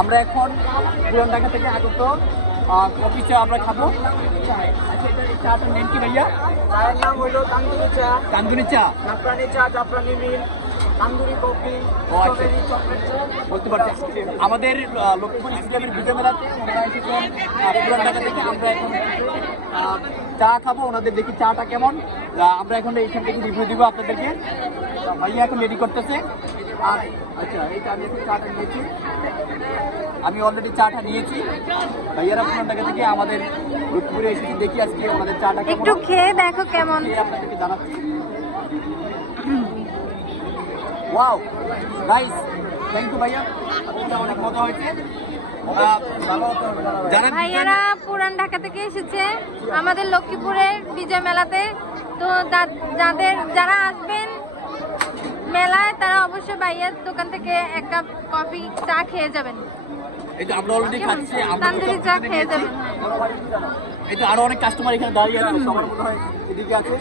আমরা এখন পুরান ঢাকা থেকে আগত কফি চা আমরা খাবো। চাটার নেম কি ভাইয়া? চায়ের নাম হলো তান্দুরি চা। তান্দুরি চা, জাফরানি চা, জাফরানি মিল, তান্দুরি কফি, স্ট্রবেরি চকলেট চা। বলতে পারছি আমাদের লক্ষ্মীপুর ইসলামের বিজয় মেলাতে ওনারা এসেছেন পুরান ঢাকা থেকে। আমরা এখন চা খাবো, ওনাদের দেখি চাটা কেমন। আমরা এখন এইখান থেকে রিভিউ দিব আপনাদেরকে। ভাইয়া এখন রেডি করতেছে। আর আচ্ছা, এইটা আমি এখন চাটা নিয়েছি, আমি অলরেডি চাটা নিয়েছি। ভাইয়ারা পুরান ঢাকা থেকে আমাদের লক্ষ্মীপুরে এসেছি, দেখি আজকে ওনাদের চাটা কেমন। একটু খেয়ে দেখো কেমন। আপনাদেরকে জানাচ্ছি। ওয়াও, নাইস, থ্যাংক ইউ ভাইয়া, অনেক মজা হয়েছে। ভাইয়ারা পুরান ঢাকা থেকে এসেছে আমাদের লক্ষ্মীপুরের বিজয় মেলাতে। তো যারা আসবেন মেলায় তারা অবশ্যই ভাইয়ার দোকান থেকে এক কাপ কফি চা খেয়ে যাবেন। এই তো আমরা অলরেডি খাচ্ছি, তান্দুরি চা খেয়ে যাবেন। এই তো আরো অনেক কাস্টমার এখানে দাঁড়িয়ে আছে, সবার মনে হয় এদিকে আছে।